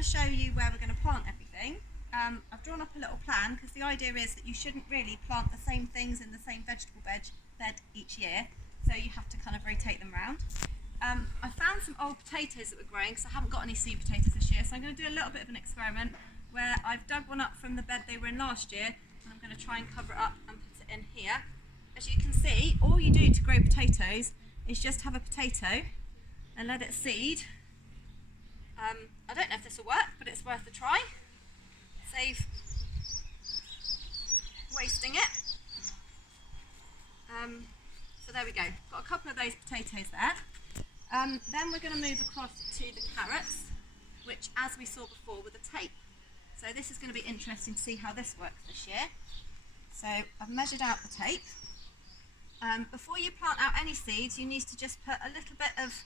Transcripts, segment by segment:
going to show you where we're going to plant everything. I've drawn up a little plan because the idea is that you shouldn't really plant the same things in the same vegetable bed each year, so you have to kind of rotate them around. I found some old potatoes that were growing because I haven't got any seed potatoes this year, so I'm going to do a little bit of an experiment where I've dug one up from the bed they were in last year, and I'm going to try and cover it up and put it in here. As you can see, all you do to grow potatoes is just have a potato and let it seed. I don't know if this will work, but it's worth a try. Save wasting it. So there we go, got a couple of those potatoes there. Then we're going to move across to the carrots, which, as we saw before, with the tape. So this is going to be interesting to see how this works this year. So I've measured out the tape. Before you plant out any seeds, you need to just put a little bit of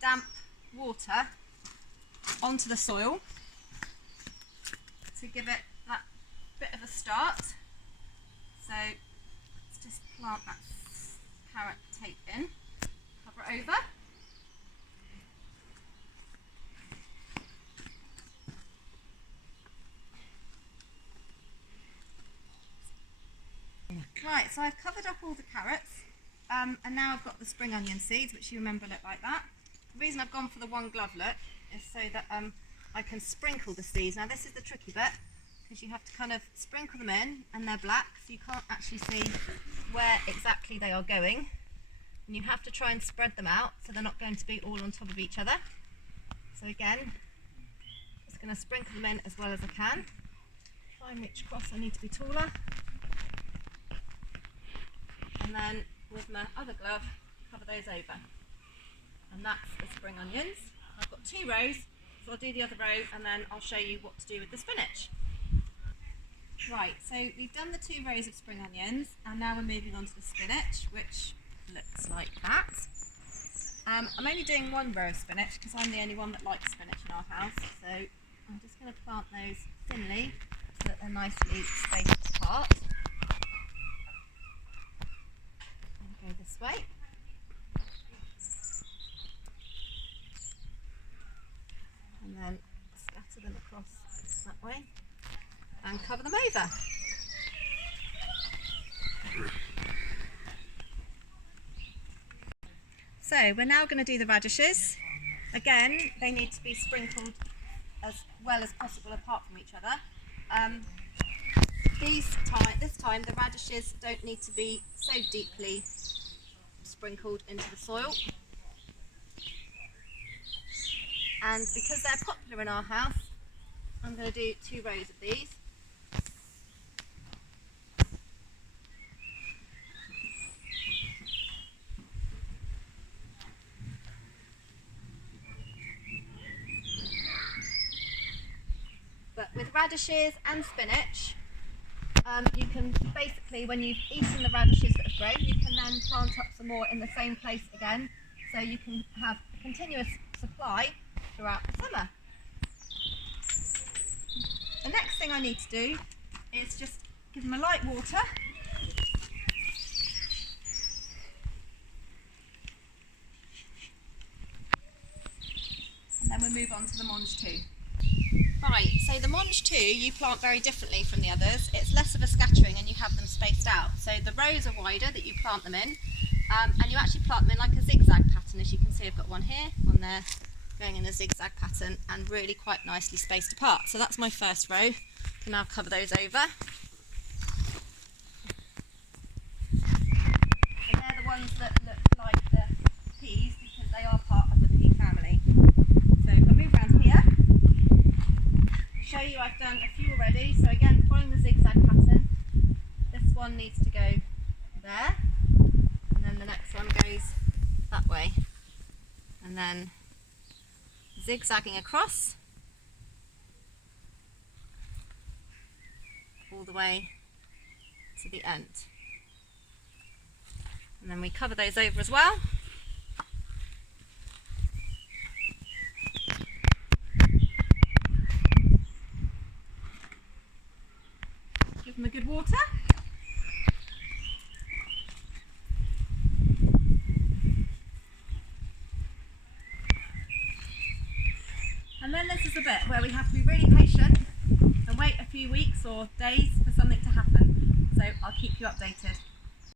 damp water onto the soil to give it that bit of a start. So let's just plant that carrot tape in, cover it over. Right, so I've covered up all the carrots, and now I've got the spring onion seeds, which you remember look like that. The reason I've gone for the one glove look is so that I can sprinkle the seeds. Now this is the tricky bit, because you have to kind of sprinkle them in, and they're black, so you can't actually see where exactly they are going. And you have to try and spread them out so they're not going to be all on top of each other. So again, just going to sprinkle them in as well as I can. Find which cross I need to be taller. And then with my other glove, cover those over. And that's the spring onions. I've got 2 rows, so I'll do the other row and then I'll show you what to do with the spinach. Right, so we've done the 2 rows of spring onions, and now we're moving on to the spinach, which looks like that. I'm only doing 1 row of spinach because I'm the only one that likes spinach in our house, so I'm just going to plant those thinly so that they're nicely spaced apart. Go this way. And then scatter them across that way and cover them over. So we're now going to do the radishes. Again, they need to be sprinkled as well as possible apart from each other. This time the radishes don't need to be so deeply sprinkled into the soil, and because they're popular in our house, I'm going to do 2 rows of these. But with radishes and spinach, you can basically, when you've eaten the radishes that have grown, you can then plant up some more in the same place again, so you can have a continuous supply throughout the summer. The next thing I need to do is just give them a light water. And then we'll move on to the mange 2. Right, so the mange 2 you plant very differently from the others. It's less of a scattering and you have them spaced out. So the rows are wider that you plant them in, and you actually plant them in like a zigzag pattern. As you can see, I've got one here, one there, going in a zigzag pattern and really quite nicely spaced apart. So that's my first row. I can now cover those over. And they're the ones that look like the peas because they are part of the pea family. So if I move around here, show you I've done a few already. So again, following the zigzag pattern, this one needs to go there, and then the next one goes that way, and then zigzagging across all the way to the end. And then we cover those over as well. Give them a good water. And then this is the bit where we have to be really patient and wait a few weeks or days for something to happen. So I'll keep you updated.